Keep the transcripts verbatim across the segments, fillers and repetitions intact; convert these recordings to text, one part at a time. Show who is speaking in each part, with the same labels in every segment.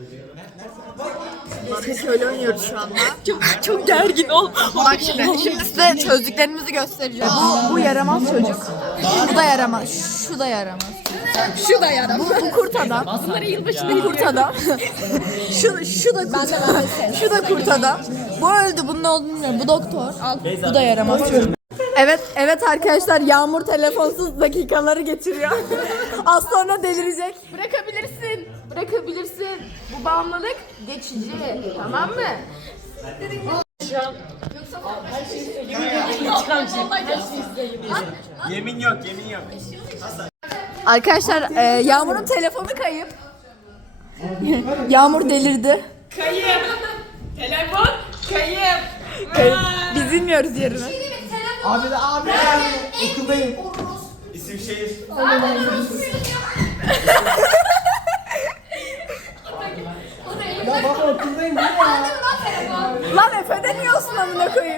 Speaker 1: Şöyle oynuyoruz şu anda. Çok, çok gergin ol. Bak şimdi, şimdi size çözdüklerimizi göstereceğim. Bu, bu yaramaz çocuk. Bu da yaramaz. Şu da yaramaz. Şu da yaramaz. Bu, bu kurt adam. Bunları yılbaşında kurt adam. şu, şu da kurt adam. Şu da kurt adam. Bu öldü. Bunun ne olduğunu bilmiyorum. Bu doktor. Bu da yaramaz çocuk. Evet, evet arkadaşlar, Yağmur telefonsuz dakikaları geçiriyor. Az sonra delirecek. Bırakabilirsin, bırakabilirsin. Bu bağımlılık geçici, tamam mı?
Speaker 2: Yemin yok, yemin yok.
Speaker 1: Arkadaşlar, e, Yağmur'un telefonu kayıp. Yağmur delirdi.
Speaker 3: Kayıp. Telefon kayıp.
Speaker 1: Kayıp. Biz bilmiyoruz yerini.
Speaker 2: Abi de abi abi okuldayım. İsim şehir. Ya baba okuldayım değil ya.
Speaker 1: Lan Efe'de niye olsun amına koyayım?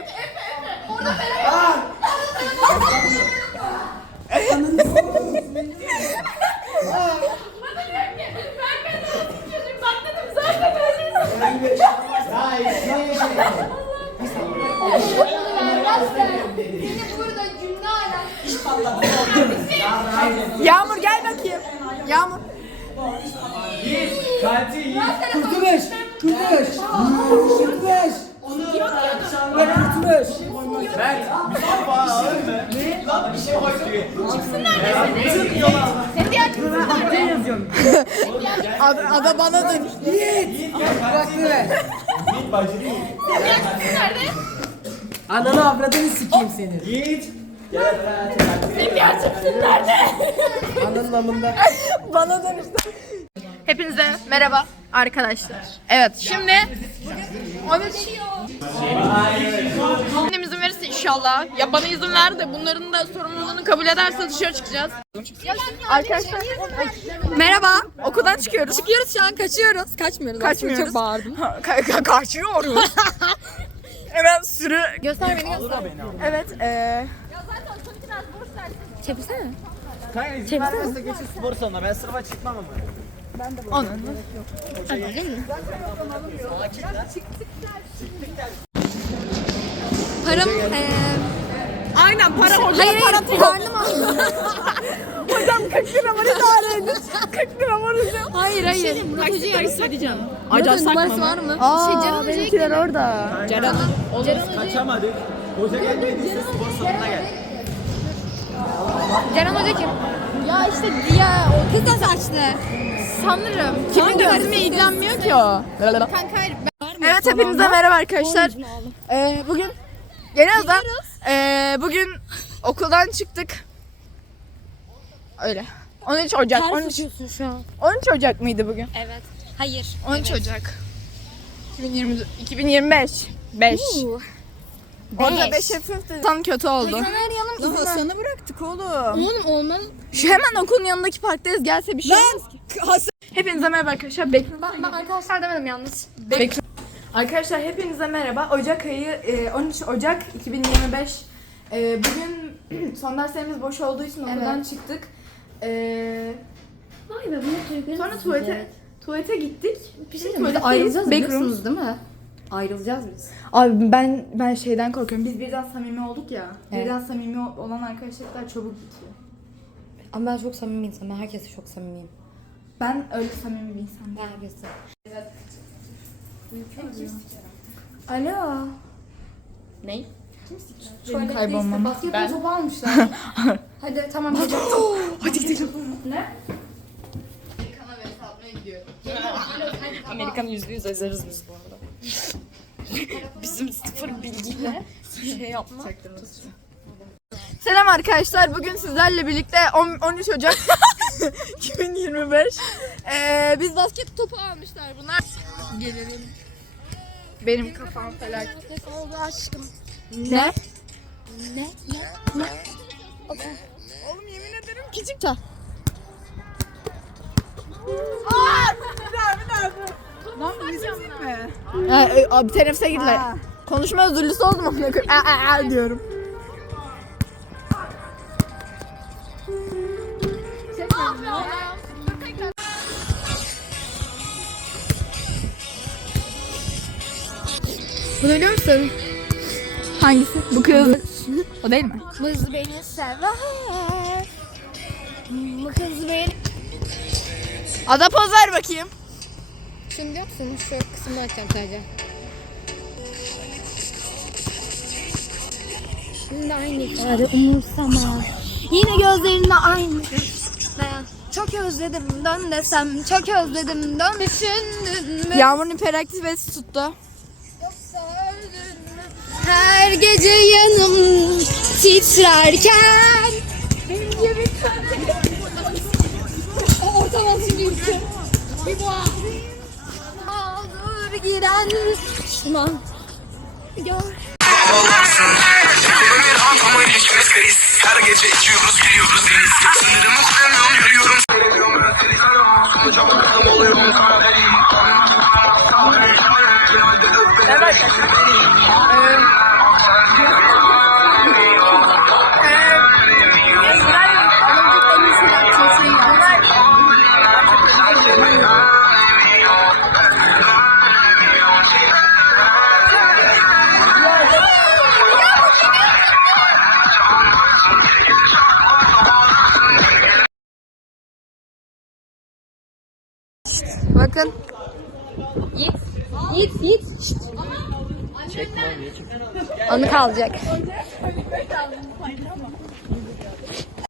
Speaker 1: Yağmur gel bakayım. Yağmur.
Speaker 2: Katil Yiğit.
Speaker 4: Kurtuluş! Kurtuluş! Kurtuluş! Ben kurtuluş!
Speaker 2: Ben Mustafa ağır mı? Lan bir şey hoş değil.
Speaker 1: Ada, ada bana dön.
Speaker 2: Yiğit gel katil. Yiğit bacı değil.
Speaker 4: Ananı avradını sikeyim seni.
Speaker 2: Yiğit. Gel.
Speaker 4: Ananın amında.
Speaker 1: Bana dönüştü. Hepinize merhaba arkadaşlar. Evet, şimdi on üç Annem izin verirse inşallah. Ya bana izin ver de bunların da sorumluluğunu kabul ederse dışarı çıkacağız. Arkadaşlar merhaba. Okuldan çıkıyoruz. Çıkıyoruz şu an, kaçıyoruz. Kaçmıyoruz. Kaçmıyoruz. Çok bağırdım. Ka- ka- kaçıyoruz. Hemen sürü. Göster beni, göster. Evet. Eee ya zaten çok biraz boş versin. Çevirsene.
Speaker 2: Kanka izin vermezse geçin spor salonuna. Ben sınıfa çıkmam ama.
Speaker 1: Onun. Param eee
Speaker 3: Aynen para hoca.
Speaker 1: hayır hayır karnım ağrıyor. Hocam kırk lira var, idare edin. kırk lira var hocam. Hayır hayır.
Speaker 3: Murat Hoca'ya hissedeceğim.
Speaker 1: Murat'ın numarası var mı? Aa, şey, Ceren benimkiler orada.
Speaker 3: Ceren.
Speaker 2: Kaçamadık. Hoca gelmediyse spor salonuna gel.
Speaker 1: Ceren Hoca kim? Ya işte diye o kız da saçlı. Sanırım. Kimin de bizimle ilgilenmiyor ki o. Kanka hayır. Evet, hepinize merhaba arkadaşlar. Ee, bugün geliyoruz da. Ee, bugün okuldan çıktık. Öyle. on üç Ocak. on üç
Speaker 5: şu an.
Speaker 1: on üç Ocak mıydı bugün?
Speaker 5: Evet. Hayır.
Speaker 1: on üç Ocak. iki bin yirmi iki bin yirmi beş. beş. Orada beş hafif tam kötü oldu.
Speaker 5: Arayalım.
Speaker 1: Hasan'ı bıraktık oğlum.
Speaker 5: Oğlum olmaz.
Speaker 1: Şu hemen okulun yanındaki parktayız. Gelse bir şey olmaz ki. Hepinize merhaba arkadaşlar. Bekle.
Speaker 5: Ben, ben arkadaşlar demedim yalnız.
Speaker 1: Bekle. Arkadaşlar hepinize merhaba. Ocak ayı e, on üç Ocak iki bin yirmi beş. E, bugün son derslerimiz boş olduğu için okuldan çıktık. E,
Speaker 5: Vay be bunu
Speaker 1: sonra tuvalete tuvalete gittik.
Speaker 5: Bir şey
Speaker 1: Tuvaletteyiz.
Speaker 5: Biz ayrılacağız
Speaker 1: Backroom.
Speaker 5: biliyorsunuz değil mi? Ayrılacağız biz.
Speaker 1: Abi ben ben şeyden korkuyorum. Biz birden samimi olduk ya.
Speaker 5: Evet.
Speaker 1: Birden samimi olan arkadaşlıklar çabuk bitiyor.
Speaker 5: Ama ben çok samimi insanım. Ben herkese çok samimiyim.
Speaker 1: Ben öyle samimi bir insan değilim.
Speaker 5: Ben herkese.
Speaker 1: Alo.
Speaker 5: Ney?
Speaker 1: Benim kaybolmam.
Speaker 5: Basketbol topu almışlar. Hadi tamam gece.
Speaker 1: Hadi gidelim.
Speaker 3: Amerikan yüzde yüz ezeriz biz bu arada. Bizim sıfır bilgiyle şey yapmak.
Speaker 1: Selam arkadaşlar. Bugün sizlerle birlikte on üç Ocak iki bin yirmi beş. Ee, biz basket topu almışlar bunlar. Gelelim. Benim kafam felaket.
Speaker 5: oldu aşkım.
Speaker 1: Ne?
Speaker 5: Ne? Ne?
Speaker 1: Oğlum yemin ederim küçük ta. Aaa! Bir daha bir daha. Lan bizim mi? Ha, e, abi teneffüse girdiler. Konuşma özürlüsü oldum amına koyayım. Aa, aa, aa diyorum.
Speaker 5: Bunu biliyor musun?
Speaker 1: Hangisi? Bu kız. O değil mi?
Speaker 5: Kız beni sever. Bu kız beni...
Speaker 1: Ada poz ver bakayım.
Speaker 5: Şunu biliyor musun? Şu kısmını açacağım sadece. Şimdi aynı. Hadi umursama. Yine gözlerinde aynı. Dayan. Çok özledim dön desem. Çok özledim dön. Düşündün mü?
Speaker 1: Yağmur'un hiperaktivitesi tuttu.
Speaker 5: Her gece yanım titrerken benim gibi ortamaz çünkü bir boğa ağır giren pişman gör.
Speaker 6: Her gece içiyoruz gidiyoruz deniz. Sınırımı koyamıyorum yürüyorum.
Speaker 1: Bakın.
Speaker 5: Yiğit, Yiğit, Yiğit. Anı kalacak.